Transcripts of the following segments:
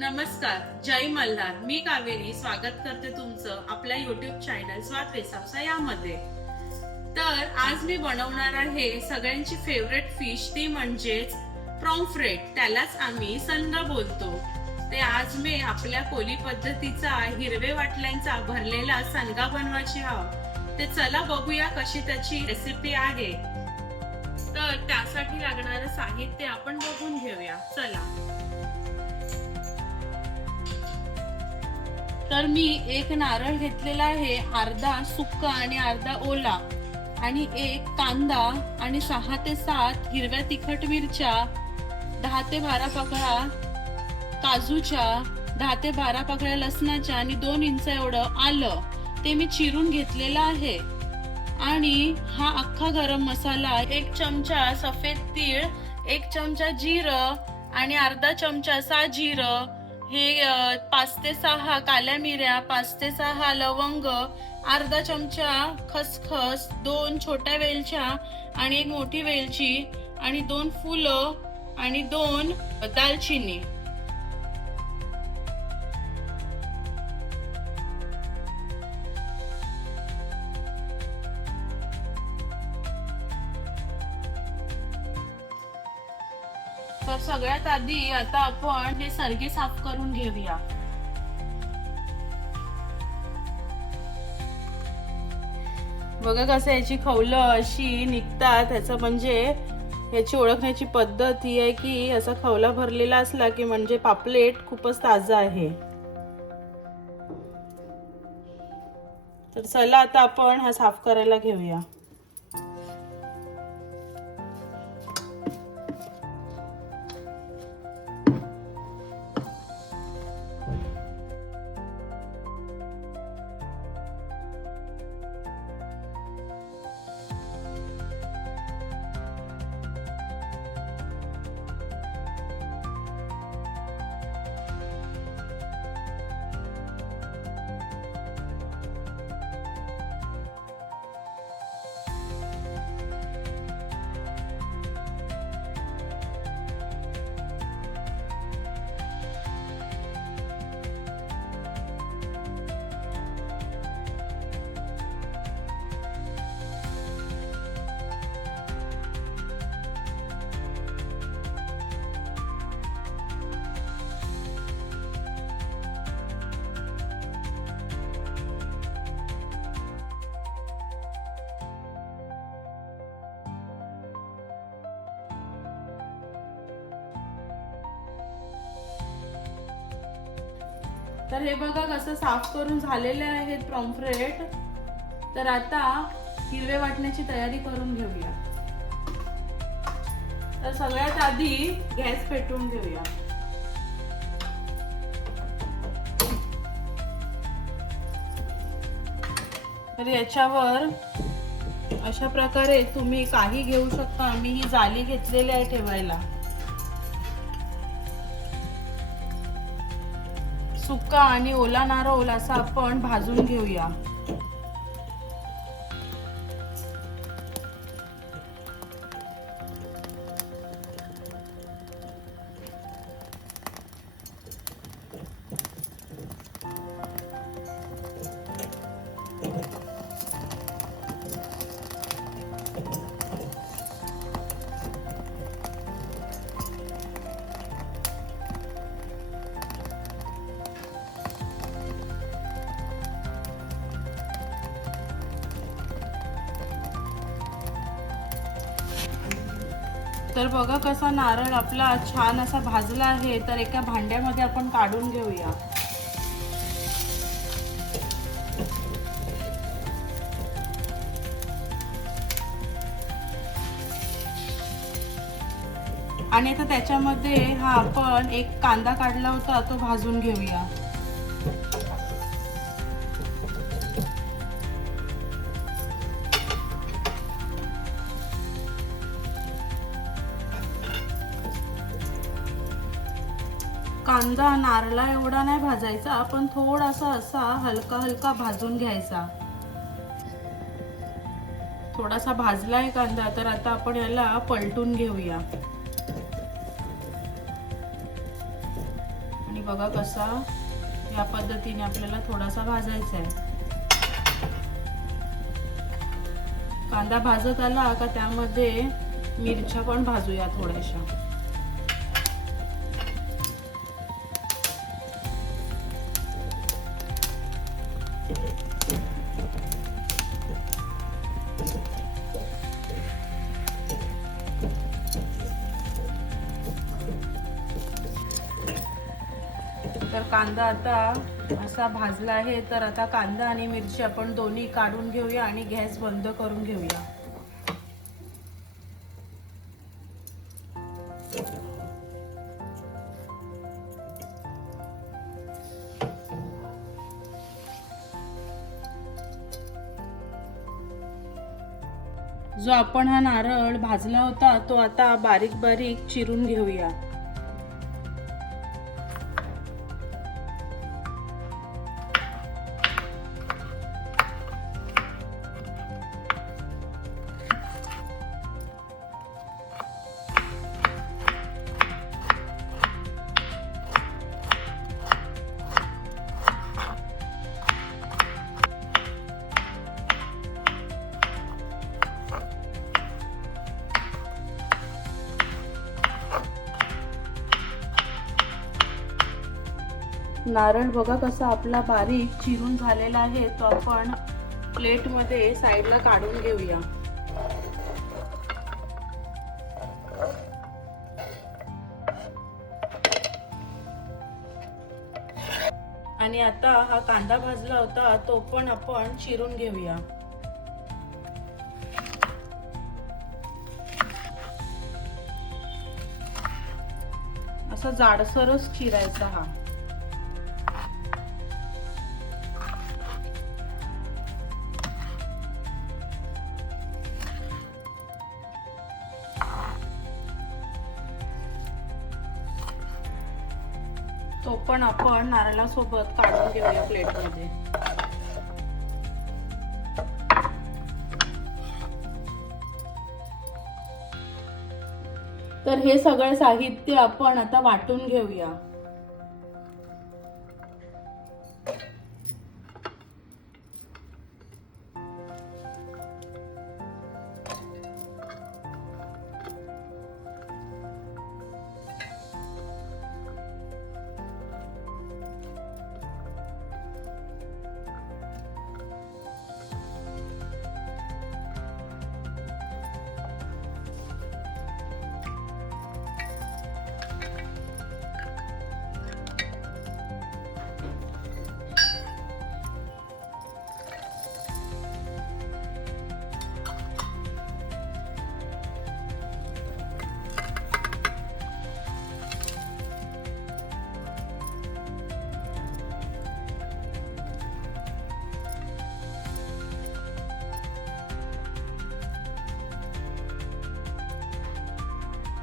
नमस्कार, जय मल्हार. मी कावेरी स्वागत करते तुमचं आपल्या युट्यूब चॅनल स्वाद वेसावसा यामध्ये. तर आज मी बनवणार आहे सगळ्यांची फेवरेट फिश, ती म्हणजेच प्रॉम्फ्रेट. त्यालाच आम्ही सनगा बोलतो. ते आज मी आपल्या कोली पद्धतीचा हिरवे वाटल्यांचा भरलेला सनगा बनवायची आहोत. ते चला बघूया कशी त्याची रेसिपी आहे. तर त्यासाठी लागणारं साहित्य आपण बघून घेऊया. चला. तर मी एक नारळ घेतलेला आहे, अर्धा सुक्का आणि अर्धा ओला, आणि एक कांदा आणि 6 ते 7 हिरव्या तिखट मिरच्या, 10 ते 12 पाकळ्या काजूच्या, 10 ते 12 पाकळ्या लसणाच्या आणि 2 इंच एवढं आलं ते मी चिरून घेतलेलं आहे. आणि हा अख्खा गरम मसाला, 1 चमचा सफेद तीळ, 1 चमचा जिरं आणि अर्धा चमचा साजिरं, हे 5 ते 6 काळ्या मिऱ्या, 5 ते 6 लवंग, अर्धा चमचा खसखस, 2 छोट्या वेलच्या आणि 1 मोठी वेलची आणि 2 फुलं आणि 2 दालचिनी. तर सगळ्यात आधी आता आपण हे सरगे साफ करून घेऊया. बघा कसं याची खवलं अशी निघतात. ह्याचं म्हणजे याची ओळखण्याची पद्धत ही आहे की असा खवला भरलेला असला की म्हणजे पापलेट खूपच ताजा आहे. तर चला आता आपण हा साफ करायला घेऊया. तर हे बघा कसं साफ करून झालेले आहेत प्रॉम्फ्रेट. तर आता हिरवे वाटण्याची तयारी करून घेऊया. तर सगळ्यात आधी गॅस पेटवून घेऊया. तर याच्यावर अशा प्रकारे तुम्ही काही घेऊ शकता. मी ही जाली घेतलेली आहे ठेवायला. सुका आणि ओला नारळ असा आपण भाजून घेऊया. तर बघा कसा नारळ आपला छान असा भाजला आहे. तर एका भांड्यामध्ये आपण काढून घेऊया. आणि आता त्याच्यामध्ये हा आपण एक कांदा काढला होता तो भाजून घेऊया. कांदा नारळा एवढा नाही भाजायचा, पण थोडासा असा हलका हलका भाजून घ्यायचा. थोडासा भाजलाय कांदा. तर आता आपण याला पलटून घेऊया आणि बघा कसा या पद्धतीने आपल्याला थोडासा भाजायचा आहे. कांदा भाजत आला का त्यामध्ये मिरच्या पण भाजूया थोड्याशा. तर कांदा आता असा भाजला आहे. तर आता कांदा आणि मिरची आपण दोन्ही काढून घेऊया आणि गॅस बंद करून घेऊया. जो आपण हा नारळ भाजला होता तो आता बारीक बारीक चिरून घेऊया. नारळ बघा कसा आपला बारीक चिरून झालेला आहे. तो आपण प्लेट मध्ये साईडला काढून घेऊया. आणि आता हा कांदा भाजला होता तो पण आपण चिरून घेऊया. असा जाडसरच चिरायचा हा. तो पण आपण नारळासोबत काढून घेऊया प्लेटमध्ये. तर हे सगळं साहित्य आपण आता वाटून घेऊया.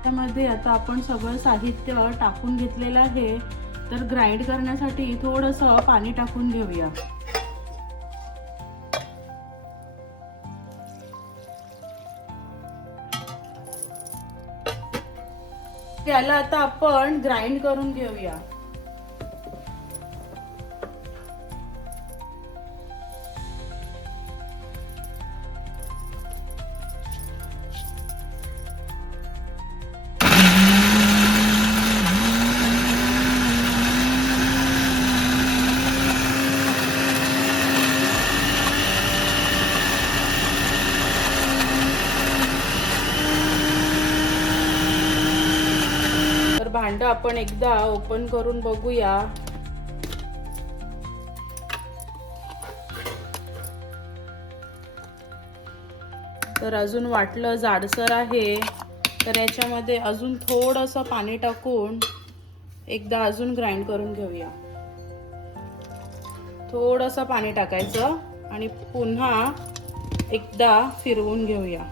त्यामध्ये आता आपण सगळं साहित्य टाकून घेतलेलं आहे. तर ग्राइंड करण्यासाठी थोडंसं पाणी टाकून घेऊया. त्याला आता आपण ग्राइंड करून घेऊया. भांड आपण एकदा ओपन करून बघूया. तर अजून वाटलं जाडसर आहे तर याच्यामध्ये अजून थोडंसं पाणी टाकून एकदा अजून ग्राइंड करून घेऊया. थोडंसं पाणी टाकायचं आणि पुन्हा एकदा फिरवून घेऊया.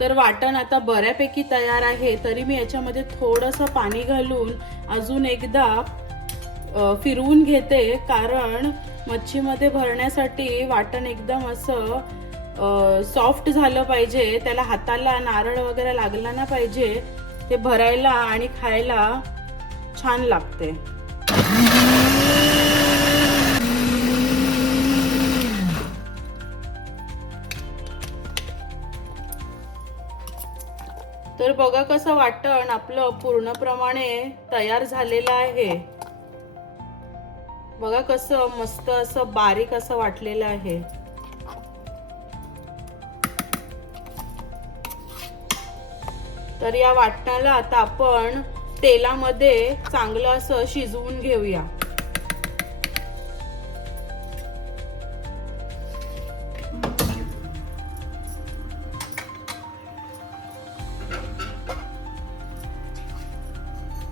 तर तर वाटण आता बऱ्यापैकी तयार आहे, तरी मी याच्यामध्ये थोडंसं पाणी घालून अजून एकदा फिरवून घेते, कारण मच्छीमध्ये भरण्यासाठी वाटण एकदम असं सॉफ्ट झालं पाहिजे, त्याला हाताला नारळ वगैरे लागला ना पाहिजे, ते भरायला आणि खायला छान लागते. तर बघा कसं वाटण आपलं पूर्णप्रमाणे तयार झालेलं आहे. बघा कसं मस्त असं बारीक असं वाटलेलं आहे. तर या वाटणाला आता आपण तेलामध्ये चांगलं असं शिजवून घेऊया.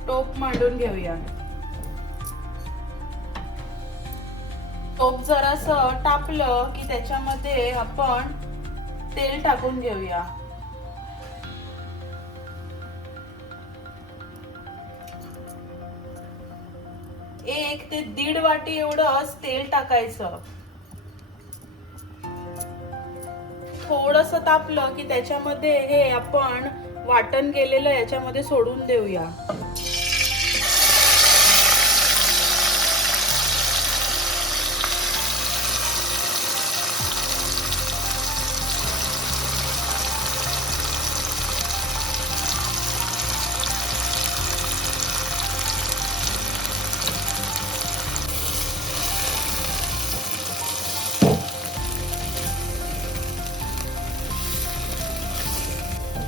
टोप मांडून घेऊया. टोप जरासं टाकलं की त्याच्यामध्ये आपण तेल टाकून घेऊया. एक ते 1.5 वाटी एवढंच तेल टाकायचं. थोडंसं तापलं की त्याच्यामध्ये हे आपण वाटण केलेलं याच्यामध्ये सोडून देऊया.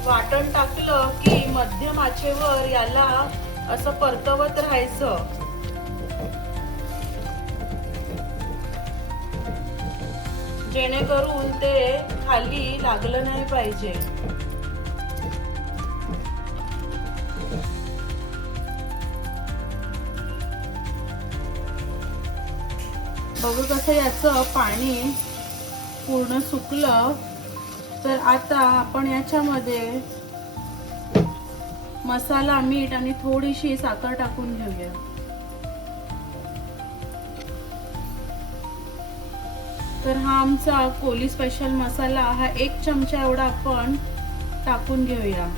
वाटण टाकलं की मध्यम आचेवर याला असं परतवत राहायचं. जेणेकरून ते खाली लागलं नाही पाहिजे. बघू कसं याचं पाणी पूर्ण सुकलं. तर आता आपण याच्यामध्ये मसाला, मीठ आणि थोडीशी साखर टाकून घेऊया. तर हा आमचा कोली स्पेशल मसाला, हा 1 चमचा एवढा आपण टाकून घेऊया.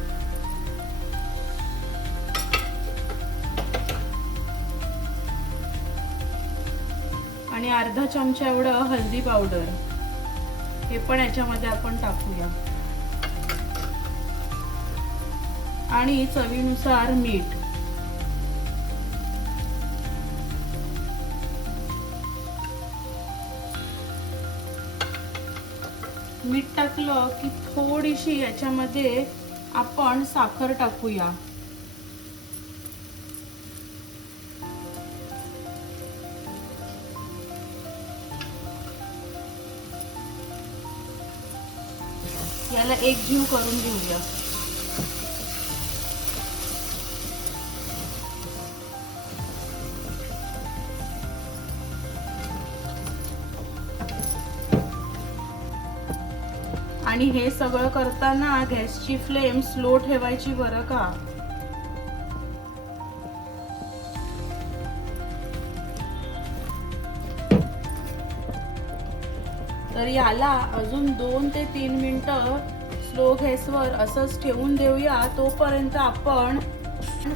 आणि अर्धा चमचा एवढं हळदी पावडर हे पण याच्यामध्ये आपण टाकूया. आणि चवीनुसार मीठ. मीठ टाकलं की थोडीशी याच्यामध्ये आपण साखर टाकूया. याला एकजीव करून घेऊया. आणि हे सगळं करताना गॅसची फ्लेम स्लो ठेवायची बरं का. तर याला अजून 2 ते 3 मिनिटं स्लो गॅसवर असंच ठेवून देऊया. तोपर्यंत आपण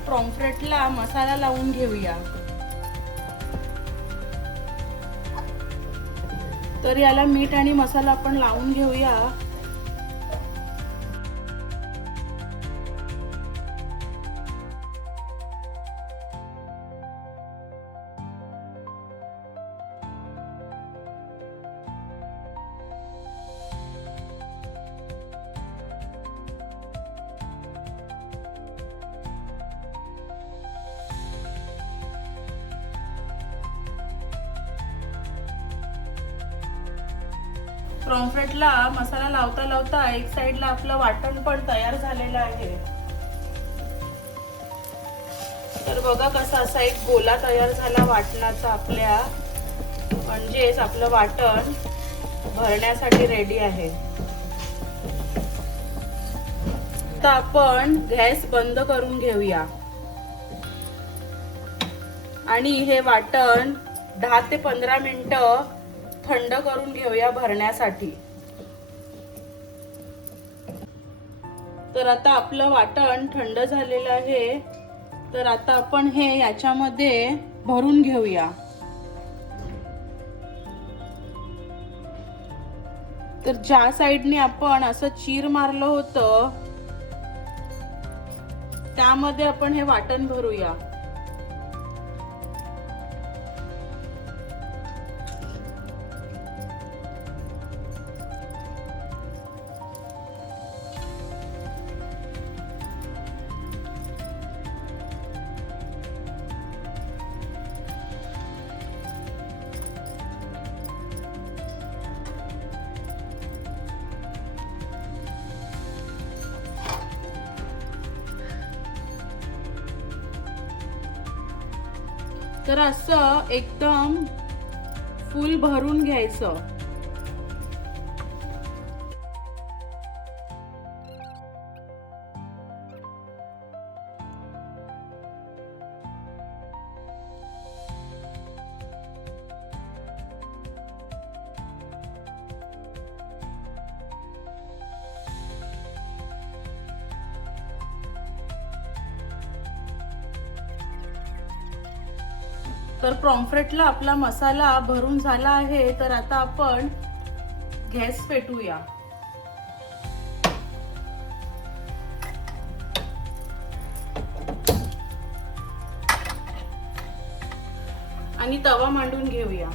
पॉम्फ्रेटला मसाला लावून घेऊया. तर याला मीठ आणि मसाला आपण लावून घेऊया. पॉम्फ्रेटला मसाला लावता लावता एक साइडला आपलं वाटण पण तयार झालेलं आहे. तर बघा कसा असा एक गोला तयार झाला वाटणाचा आपल्या, म्हणजेच आपलं वाटण भरण्यासाठी रेडी आहे. आता आपण गॅस बंद करून घेऊया आणि हे वाटण 10 ते 15 मिनिटं थंड करून घेऊया भरण्यासाठी। तर आता आपलं वाटण थंड झालेलं आहे। तर आता आपण हे याच्यामध्ये भरून घेऊया। तर ज्या साइडने आपण असं चीर मारलं होतं त्यामध्ये आपण हे वाटण भरूया। तर असं एकदम फुल भरून घ्यायचं। तर पॉम्फ्रेटला आपला मसाला भरून झाला आहे। तर आता आपण गॅस पेटवूया आणि तवा मांडून घेऊया।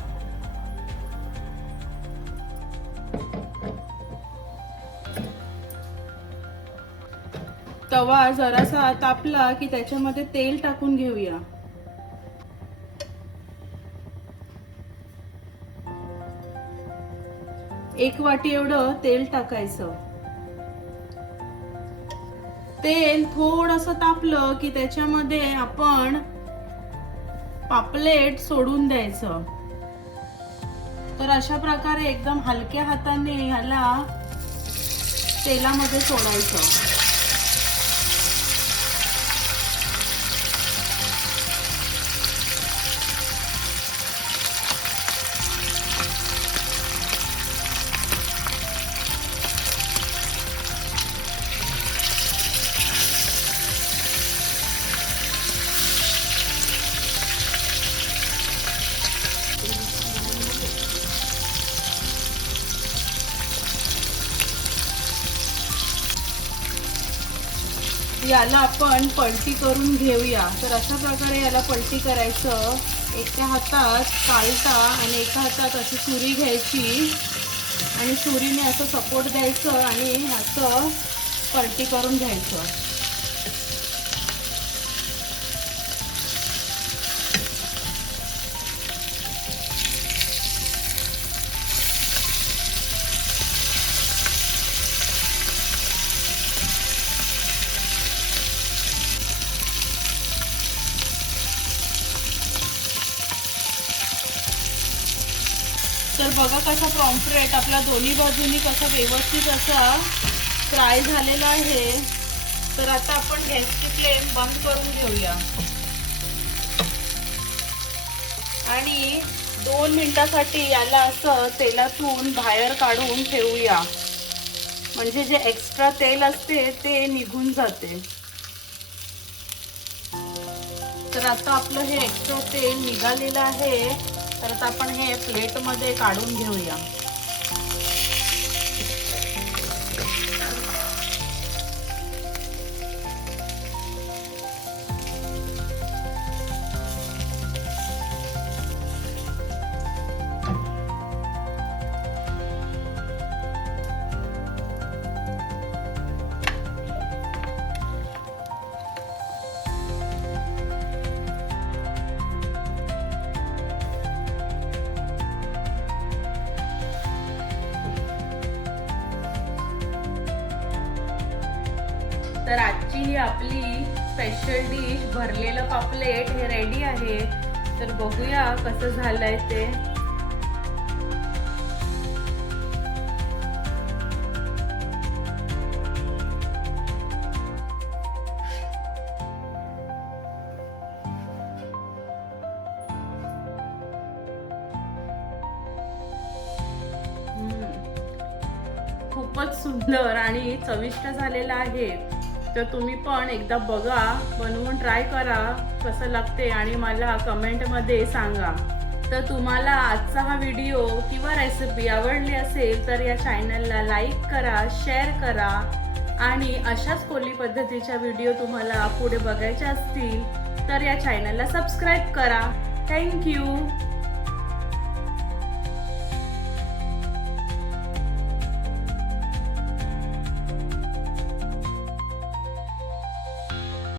तवा जरासा तापला की त्याच्यामध्ये तेल टाकून घेऊया। एक वाटी एवढं तेल टाकायचं। तेल थोडंसं तापलं की त्याच्यामध्ये आपण पापलेट सोडून द्यायचं। तर अशा प्रकारे एकदम हलक्या हाताने ह्याला तेलामध्ये सोडायचं। याला आपण पलटी करून घेऊया। तर अशा प्रकारे याला पलटी करायचं। एका हातात कालटा आणि एका हातात अशी सुरी घ्यायची आणि सुरीने असं सपोर्ट द्यायचं आणि असं पलटी करून घ्यायचं। तर बघा कसा पॉम्फ्रेट आपला दोन्ही बाजूनी कसा व्यवस्थित असा फ्राय झालेला आहे। तर आता आपण गॅसची फ्लेम बंद करून घेऊया आणि 2 मिनिटांसाठी याला असं तेलातून बाहेर काढून ठेवूया, म्हणजे जे एक्स्ट्रा तेल असते ते निघून जाते। तर आता आपलं हे एक्स्ट्रा तेल निघालेलं आहे। तर आता आपण हे प्लेटमध्ये काढून घेऊया। तर आजची ही आपली स्पेशल डिश भरलेलं पापलेट हे रेडी आहे। तर बघूया कसं झालंय ते। खूपच सुंदर आणि चविष्ट झालेला आहे. तर तुम्ही पण एकदा बघा, बनवून ट्राय करा कसं लागते आणि मला कमेंटमध्ये सांगा. तर तुम्हाला आजचा हा व्हिडिओ किंवा रेसिपी आवडली असेल तर या चॅनलला लाईक करा, शेअर करा आणि अशाच कोली पद्धतीच्या व्हिडिओ तुम्हाला पुढे बघायचे असतील तर या चॅनलला सबस्क्राईब करा. थँक्यू.